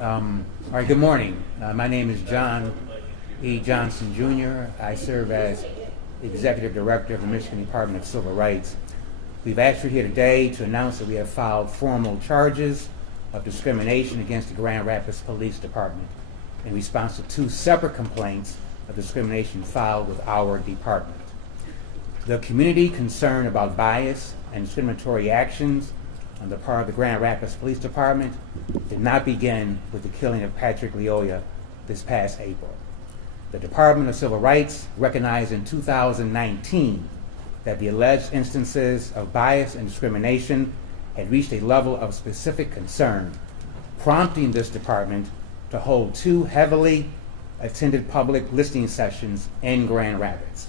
All right, good morning. My name is John E. Johnson, Jr. I serve as Executive Director of the Michigan Department of Civil Rights. We've asked you here today to announce that we have filed formal charges of discrimination against the Grand Rapids Police Department in response to two separate complaints of discrimination filed with our department. The community concerned about bias and discriminatory actions on the part of the Grand Rapids Police Department did not begin with the killing of Patrick Leoya this past April. The Department of Civil Rights recognized in 2019 that the alleged instances of bias and discrimination had reached a level of specific concern, prompting this department to hold two heavily attended public listening sessions in Grand Rapids.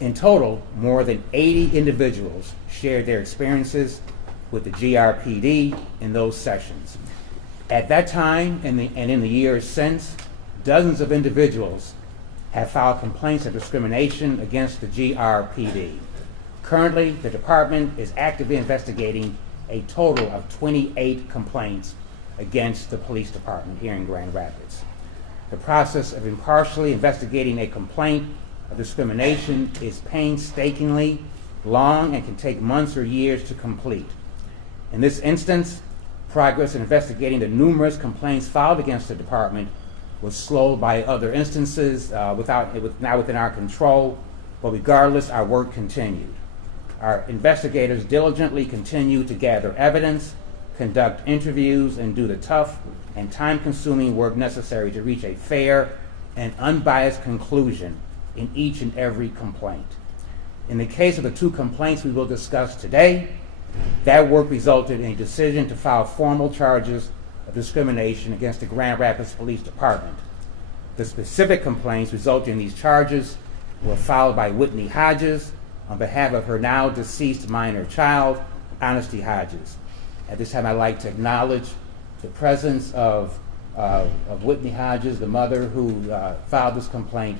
In total, more than 80 individuals shared their experiences with the GRPD in those sessions. At that time and in the years since, dozens of individuals have filed complaints of discrimination against the GRPD. Currently, the department is actively investigating a total of 28 complaints against the police department here in Grand Rapids. The process of impartially investigating a complaint of discrimination is painstakingly long and can take months or years to complete. In this instance, progress in investigating the numerous complaints filed against the department was slowed by other instances not within our control, but regardless, our work continued. Our investigators diligently continue to gather evidence, conduct interviews, and do the tough and time-consuming work necessary to reach a fair and unbiased conclusion in each and every complaint. In the case of the two complaints we will discuss today, that work resulted in a decision to file formal charges of discrimination against the Grand Rapids Police Department. The specific complaints resulting in these charges were filed by Whitney Hodges on behalf of her now deceased minor child, Honesty Hodges. At this time, I'd like to acknowledge the presence of Whitney Hodges, the mother who filed this complaint,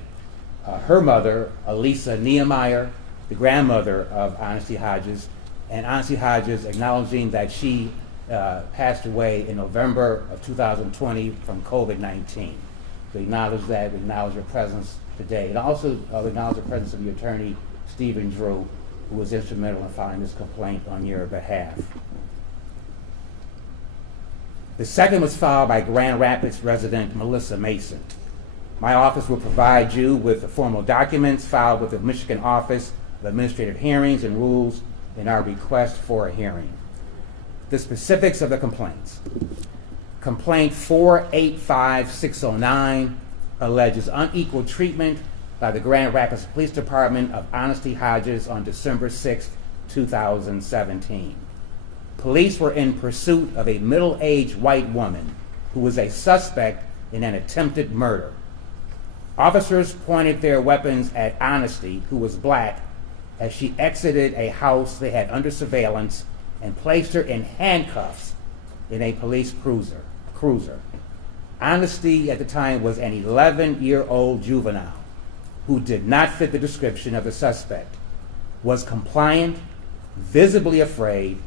her mother, Elisa Niemeyer, the grandmother of Honesty Hodges, and Honesty Hodges acknowledging that she passed away in November of 2020 from COVID-19. We acknowledge that, we acknowledge her presence today, and also acknowledge the presence of the attorney, Stephen Drew, who was instrumental in filing this complaint on your behalf. The second was filed by Grand Rapids resident Melissa Mason. My office will provide you with the formal documents filed with the Michigan Office of Administrative Hearings and Rules in our request for a hearing. The specifics of the complaints. Complaint 485609 alleges unequal treatment by the Grand Rapids Police Department of Honesty Hodges on December 6, 2017. Police were in pursuit of a middle-aged white woman who was a suspect in an attempted murder. Officers pointed their weapons at Honesty, who was black, as she exited a house they had under surveillance and placed her in handcuffs in a police cruiser. Honesty at the time was an 11-year-old juvenile who did not fit the description of the suspect, was compliant, visibly afraid,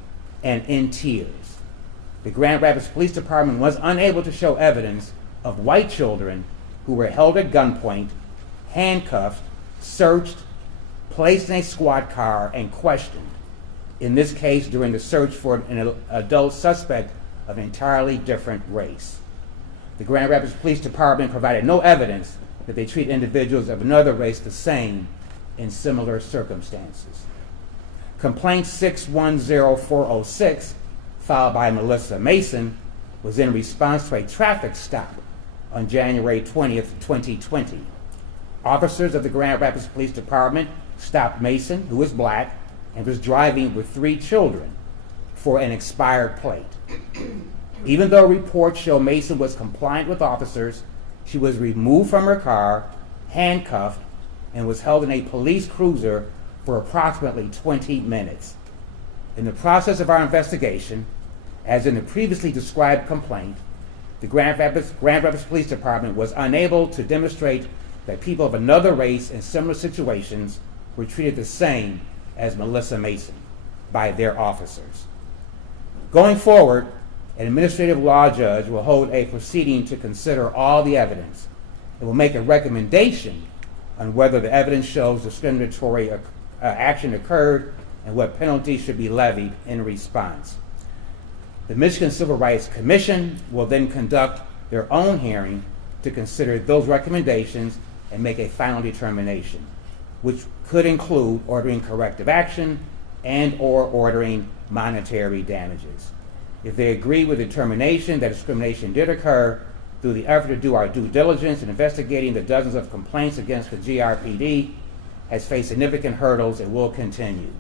and in tears. The Grand Rapids Police Department was unable to show evidence of white children who were held at gunpoint, handcuffed, searched, placed in a squad car, and questioned, in this case during the search for an adult suspect of an entirely different race. The Grand Rapids Police Department provided no evidence that they treat individuals of another race the same in similar circumstances. Complaint 610406, filed by Melissa Mason, was in response to a traffic stop on January 20th, 2020. Officers of the Grand Rapids Police Department stopped Mason, who was black, and was driving with 3 children, for an expired plate. Even though reports show Mason was compliant with officers, she was removed from her car, handcuffed, and was held in a police cruiser for approximately 20 minutes. In the process of our investigation, as in the previously described complaint, the Grand Rapids Police Department was unable to demonstrate that people of another race in similar situations were treated the same as Melissa Mason by their officers. Going forward, An administrative law judge will hold a proceeding to consider all the evidence. It will make a recommendation on whether the evidence shows discriminatory action occurred and what penalty should be levied in response. The Michigan Civil Rights Commission will then conduct their own hearing to consider those recommendations and make a final determination, which could include ordering corrective action and or ordering monetary damages. If they agree with the determination that discrimination did occur, through the effort to do our due diligence in investigating the dozens of complaints against the GRPD has faced significant hurdles and will continue.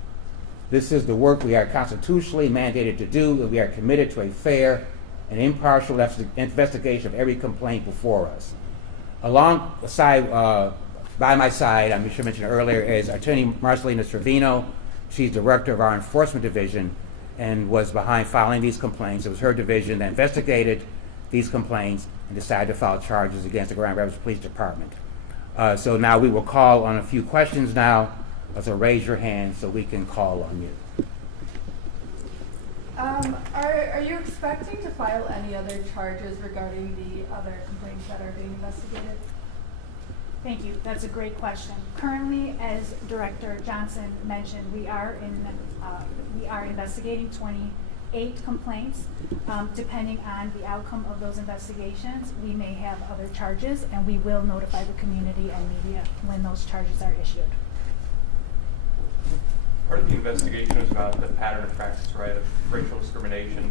This is the work we are constitutionally mandated to do, and we are committed to a fair and impartial investigation of every complaint before us. Alongside, by my side, I should mention earlier, is Attorney Marcelina Trevino. She's Director of our Enforcement Division and was behind filing these complaints. It was her division that investigated these complaints and decided to file charges against the Grand Rapids Police Department. So now we will call on a few questions now. So raise your hand so we can call on you. Are you expecting to file any other charges regarding the other complaints that are being investigated? Thank you. That's a great question. Currently, as Director Johnson mentioned, we are investigating 28 complaints. Depending on the outcome of those investigations, we may have other charges, and we will notify the community and media when those charges are issued. Part of the investigation was about the pattern of practice, right, of racial discrimination.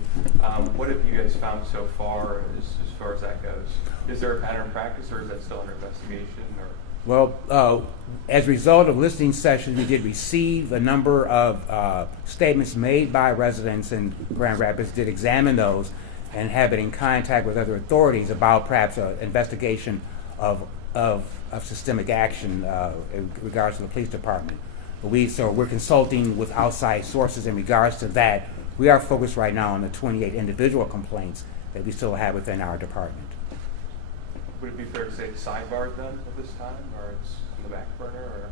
What have you guys found so far as that goes? Is there a pattern of practice, or is that still under investigation? Or? Well, as a result of listening sessions, we did receive a number of statements made by residents in Grand Rapids, did examine those, and have been in contact with other authorities about perhaps an investigation of systemic action in regards to the police department. So we're consulting with outside sources in regards to that. We are focused right now on the 28 individual complaints that we still have within our department. Would it be fair to say it's sidebarred then at this time, or it's on the back burner? Or?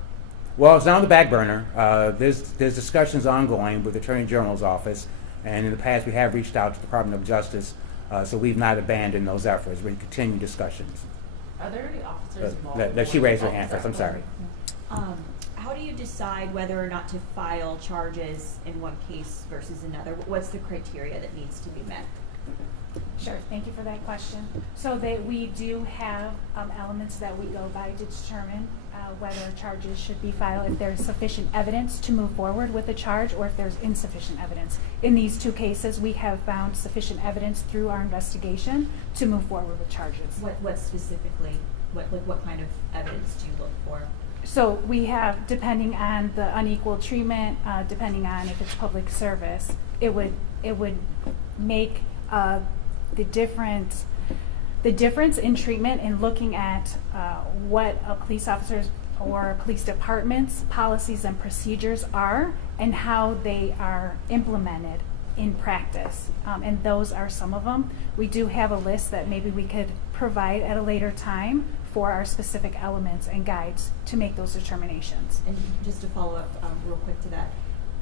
Well, it's not on the back burner. There's discussions ongoing with the Attorney General's office, and in the past we have reached out to the Department of Justice, so we've not abandoned those efforts. We're in continuing discussions. Are there any officers involved? She raised her hand first. I'm sorry. How do you decide whether or not to file charges in one case versus another? What's the criteria that needs to be met? Sure, thank you for that question. So we do have elements that we go by to determine whether charges should be filed, if there's sufficient evidence to move forward with a charge, or if there's insufficient evidence. In these two cases, we have found sufficient evidence through our investigation to move forward with charges. What specifically, what kind of evidence do you look for? So we have, depending on the unequal treatment, depending on if it's public service, it would make the difference in treatment in looking at what a police officer's or police department's policies and procedures are and how they are implemented in practice. And those are some of them. We do have a list that maybe we could provide at a later time for our specific elements and guides to make those determinations. And just to follow up real quick to that,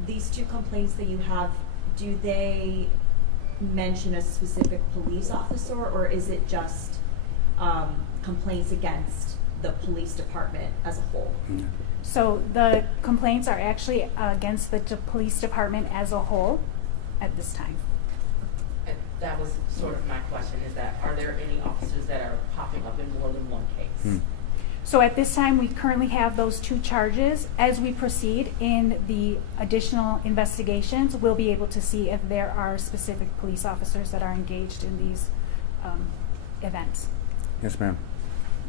these two complaints that you have, do they mention a specific police officer, or is it just complaints against the police department as a whole? So the complaints are actually against the police department as a whole at this time. And that was sort of my question, is that are there any officers that are popping up in more than one case? So at this time, we currently have those two charges. As we proceed in the additional investigations, we'll be able to see if there are specific police officers that are engaged in these events. Yes, ma'am.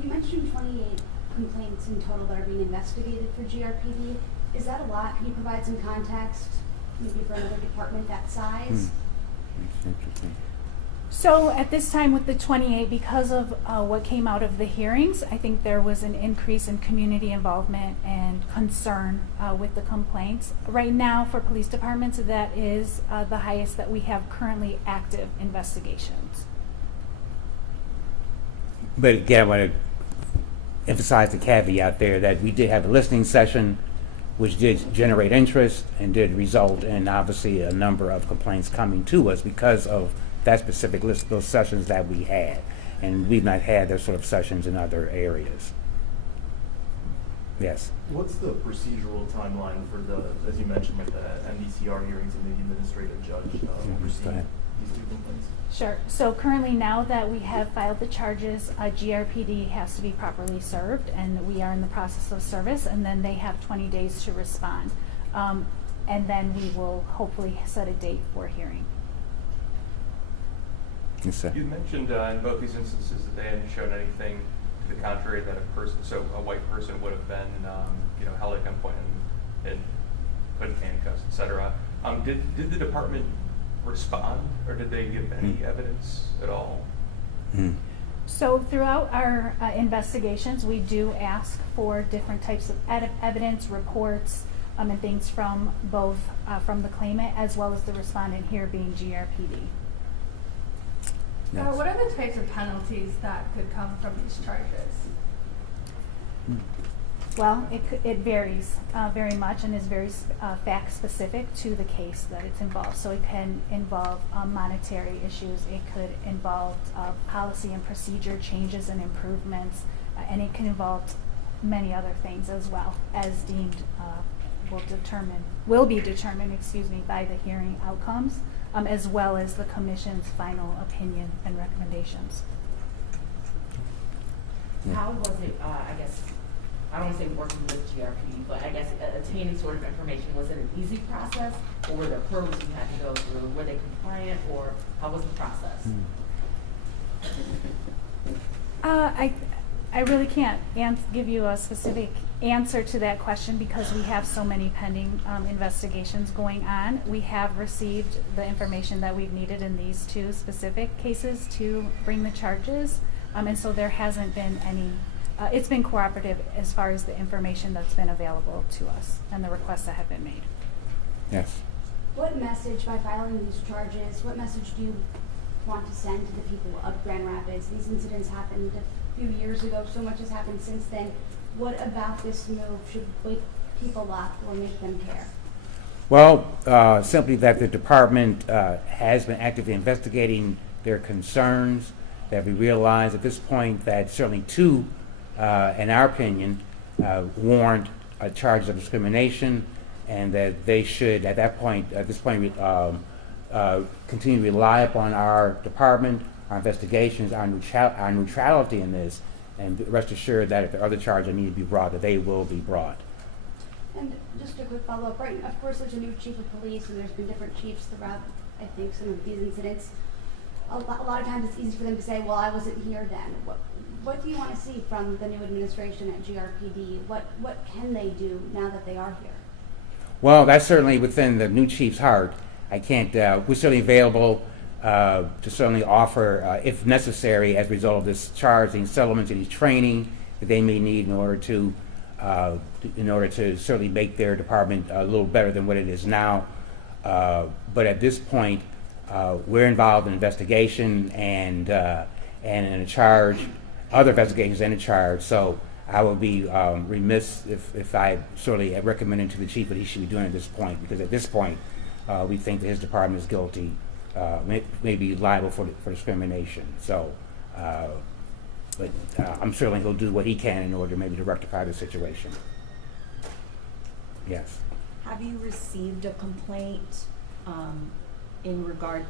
You mentioned 28 complaints in total that are being investigated for GRPD. Is that a lot? Can you provide some context, maybe for another department that size? That's interesting. So at this time with the 28, because of what came out of the hearings, I think there was an increase in community involvement and concern with the complaints. Right now for police departments, that is the highest that we have currently active investigations. But again, I want to emphasize the caveat there that we did have a listening session which did generate interest and did result in obviously a number of complaints coming to us because of that specific list, those sessions that we had. And we've not had those sort of sessions in other areas. Yes. What's the procedural timeline for the, as you mentioned, like the MDCR hearings and the administrative judge Go overseeing ahead. these two complaints? Sure. So currently, now that we have filed the charges, GRPD has to be properly served, and we are in the process of service, and then they have 20 days to respond. And then we will hopefully set a date for hearing. Yes, sir. You mentioned in both these instances that they hadn't shown anything to the contrary, that a white person would have been, held at gunpoint and put in handcuffs, et cetera. Did the department respond, or did they give any evidence at all? So throughout our investigations, we do ask for different types of evidence, reports, and things from both from the claimant as well as the respondent, here being GRPD. Yes. What are the types of penalties that could come from these charges? Well, it varies very much and is very fact specific to the case that it's involved. So it can involve monetary issues. It could involve policy and procedure changes and improvements, and it can involve many other things as well, as deemed will be determined by the hearing outcomes, as well as the commission's final opinion and recommendations. How was it, I don't want to say working with GRPD, but I guess attaining sort of information, was it an easy process, or were there hurdles you had to go through? Were they compliant, or how was the process? I really can't give you a specific answer to that question because we have so many pending investigations going on. We have received the information that we've needed in these two specific cases to bring the charges, and so there hasn't been any. It's been cooperative as far as the information that's been available to us and the requests that have been made. Yes. What message, by filing these charges, what message do you want to send to the people of Grand Rapids? These incidents happened a few years ago. So much has happened since then. What about this move should wake people up or make them care? Well, simply that the department has been actively investigating their concerns, that we realize at this point that certainly two, in our opinion, warrant charges of discrimination, and that they should, at this point, continue to rely upon our department, our investigations, our neutrality in this, and rest assured that if there are other charges that need to be brought, that they will be brought. And just a quick follow-up, right? Of course, there's a new chief of police, and there's been different chiefs throughout, I think, some of these incidents. A lot of times it's easy for them to say, well, I wasn't here then. What do you want to see from the new administration at GRPD? What can they do now that they are here? Well, that's certainly within the new chief's heart. I can't, we're certainly available to certainly offer, if necessary, as a result of this charge, these settlements and these training that they may need in order to certainly make their department a little better than what it is now. But at this point, we're involved in investigation and in a charge, other investigations and a charge. So I would be remiss if I certainly recommended to the chief what he should be doing at this point, because at this point, we think that his department is guilty, may be liable for discrimination. So, but I'm certainly he'll do what he can in order maybe to rectify the situation. Yes. Have you received a complaint in regard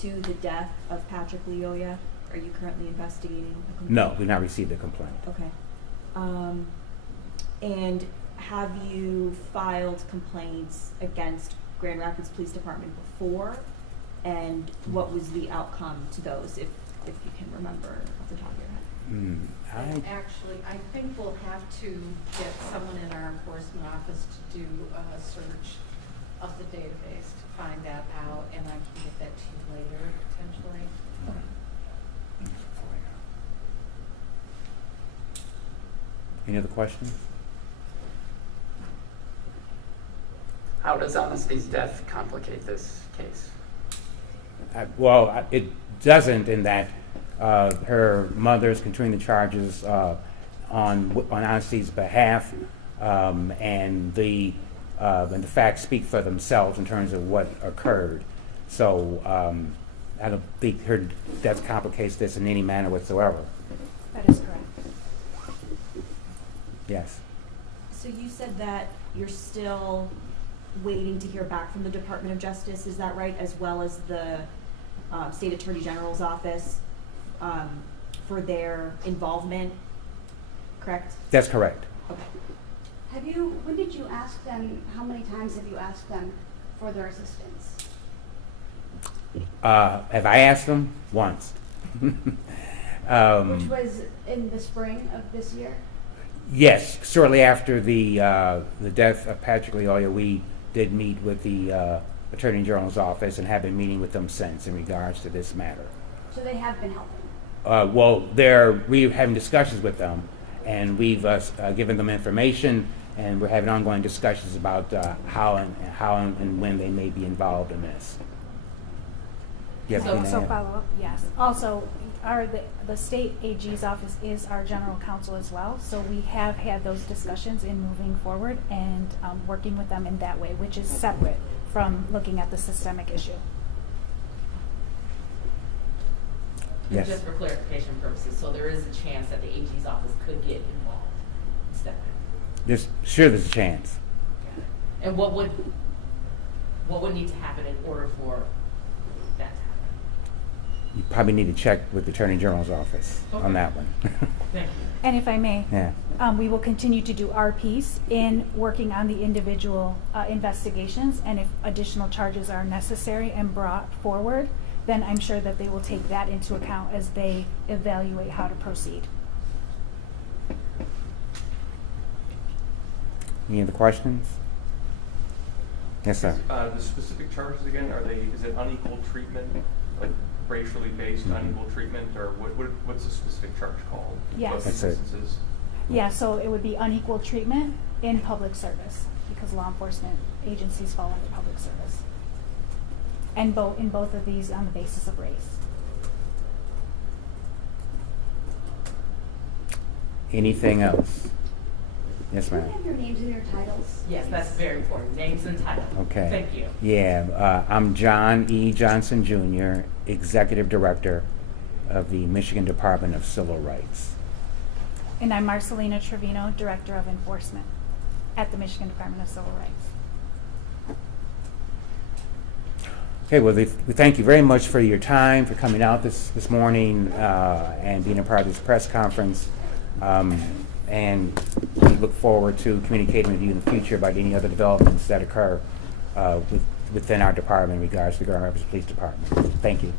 to the death of Patrick Leoya? Are you currently investigating a complaint? No, we've not received a complaint. Okay. And have you filed complaints against Grand Rapids Police Department before? And what was the outcome to those, if you can remember off the top of your head? Actually, I think we'll have to get someone in our enforcement office to do a search of the database to find that out, and I can get that to you later, potentially. Any other questions? How does Honesty's death complicate this case? Well, it doesn't, in that her mother is continuing the charges on Honesty's behalf, and the facts speak for themselves in terms of what occurred. So I don't think her death complicates this in any manner whatsoever. That is correct. Yes. So you said that you're still waiting to hear back from the Department of Justice, is that right? As well as the State Attorney General's office for their involvement, correct? That's correct. Okay. When did you ask them, how many times have you asked them for their assistance? Have I asked them? Once. Which was in the spring of this year? Yes, shortly after the death of Patrick Leoya, we did meet with the Attorney General's office and have been meeting with them since in regards to this matter. So they have been helping? Well, we're having discussions with them, and we've given them information, and we're having ongoing discussions about how and when they may be involved in this. You have anything to So add? follow up, yes. Also, the state AG's office is our general counsel as well, so we have had those discussions in moving forward and working with them in that way, which is separate from looking at the systemic issue. Yes. Just for clarification purposes, so there is a chance that the AG's office could get involved, step in. There's a chance. And what would need to happen in order for that to happen? You probably need to check with the Attorney General's office on Okay. that one. Thank you. And if I may, Yeah. we will continue to do our piece in working on the individual investigations, and if additional charges are necessary and brought forward, then I'm sure that they will take that into account as they evaluate how to proceed. Any other questions? Yes, sir. The specific charges again, is it unequal treatment, like racially based unequal treatment, or what's the specific charge called? Yes. What That's it. instances? Yeah, so it would be unequal treatment in public service, because law enforcement agencies fall under public service. And in both of these on the basis of race. Anything else? Yes, Do you ma'am. have your names and your titles? Yes, that's very important. Names and title. Okay. Thank you. Yeah, I'm John E. Johnson Jr., Executive Director of the Michigan Department of Civil Rights. And I'm Marcelina Trevino, Director of Enforcement at the Michigan Department of Civil Rights. Okay, well, we thank you very much for your time, for coming out this morning and being a part of this press conference. And we look forward to communicating with you in the future about any other developments that occur within our department in regards to the Grand Rapids Police Department. Thank you.